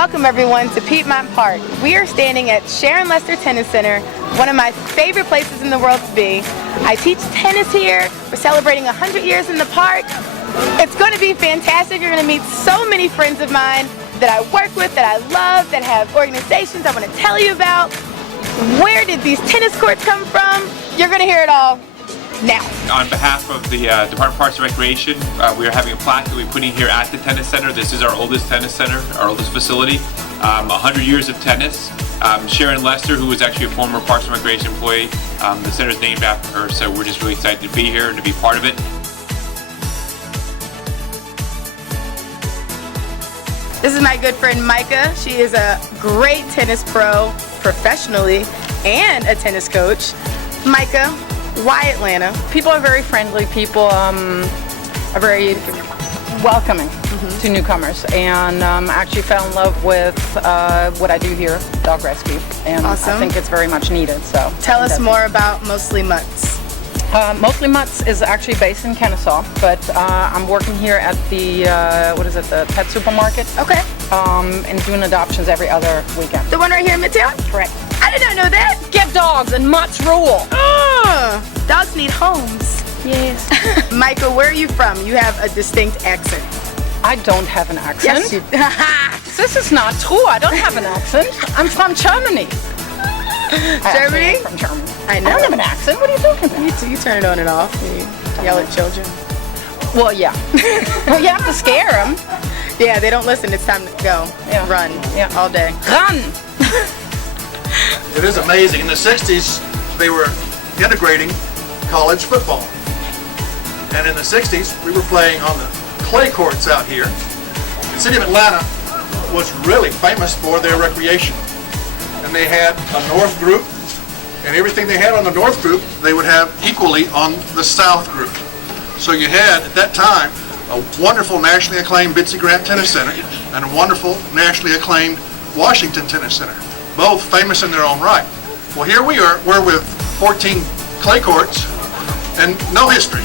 Welcome everyone to Piedmont Park. We are standing at Sharon Lester Tennis Center, one of my favorite places in the world to be. I teach tennis here. We're celebrating 100 years in the park. It's going to be fantastic. You're going to meet so many friends of mine that I work with, that I love, that have organizations I want to tell you about. Where did these tennis courts come from? You're going to hear it all now. On behalf of the Department of Parks and Recreation, we are having a plaque that we're putting here at the tennis center. This is our oldest tennis center, our oldest facility. 100 years of tennis. Sharon Lester, who was actually a former Parks and Recreation employee, the center is named after her, so we're just really excited to be here and to be part of it. This is my good friend Micah. She is a great tennis pro professionally and a tennis coach. Micah, why Atlanta? People are very friendly. People are very welcoming to newcomers, and I actually fell in love with what I do here, dog rescue, and Awesome. I think it's very much needed. So Tell us more about Mostly Mutts. Mostly Mutts is actually based in Kennesaw, but I'm working here at the the pet supermarket. Okay. And doing adoptions every other weekend. The one right here in Midtown? Correct. I did not know that. Get dogs and mutts rule. Dogs need homes. Yes. Michael, where are you from? You have a distinct accent. I don't have an accent. Yes, you This is not true. I don't have an accent. I'm from Germany. Germany? I'm from Germany. I know. I don't have an accent. What are you talking about? You turn it on and off. You yell at children. Well, yeah. Well, you have to scare them. Yeah, they don't listen. It's time to go. Yeah. Run. Yeah. All day. Run! It is amazing. In the 60s, they were integrating college football. And in the 60s, we were playing on the clay courts out here. The city of Atlanta was really famous for their recreation. And they had a north group, and everything they had on the north group, they would have equally on the south group. So you had, at that time, a wonderful nationally acclaimed Bitsy Grant Tennis Center and a wonderful nationally acclaimed Washington Tennis Center, both famous in their own right. Well, here we are, we're with 14 clay courts and no history.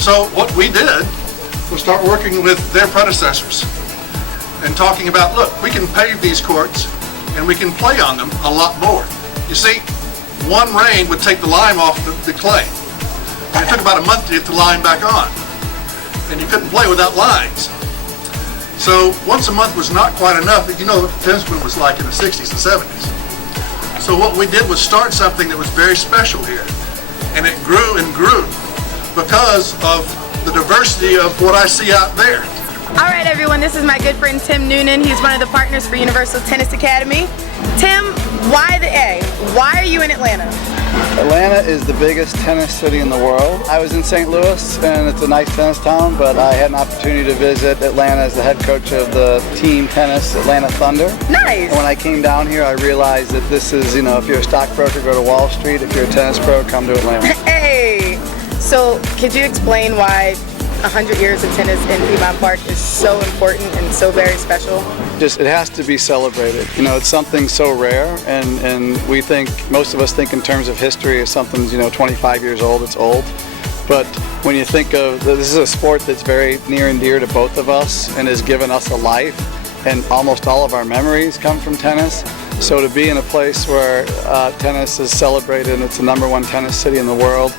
So what we did was start working with their predecessors and talking about, look, we can pave these courts and we can play on them a lot more. You see, one rain would take the lime off the clay. And it took about a month to get the lime back on. And you couldn't play without lines. So once a month was not quite enough. You know what tennis boom was like in the 60s and 70s. So what we did was start something that was very special here. And it grew and grew because of the diversity of what I see out there. All right, everyone. This is my good friend Tim Noonan. He's one of the partners for Universal Tennis Academy. Tim, why the A? Why are you in Atlanta? Atlanta is the biggest tennis city in the world. I was in St. Louis, and it's a nice tennis town, but I had an opportunity to visit Atlanta as the head coach of the team tennis, Atlanta Thunder. Nice. And when I came down here, I realized that this is, you know, if you're a stockbroker, go to Wall Street. If you're a tennis pro, come to Atlanta. Hey! So, could you explain why 100 years of tennis in Piedmont Park is so important and so very special? Just, it has to be celebrated. You know, it's something so rare, and we think, most of us think in terms of history as something's, 25 years old, it's old. But when you think of, this is a sport that's very near and dear to both of us and has given us a life, and almost all of our memories come from tennis. So to be in a place where tennis is celebrated and it's the #1 tennis city in the world,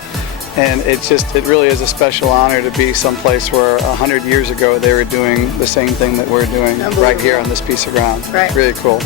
and it really is a special honor to be someplace where 100 years ago they were doing the same thing that we're doing right here on this piece of ground. Right. Really cool.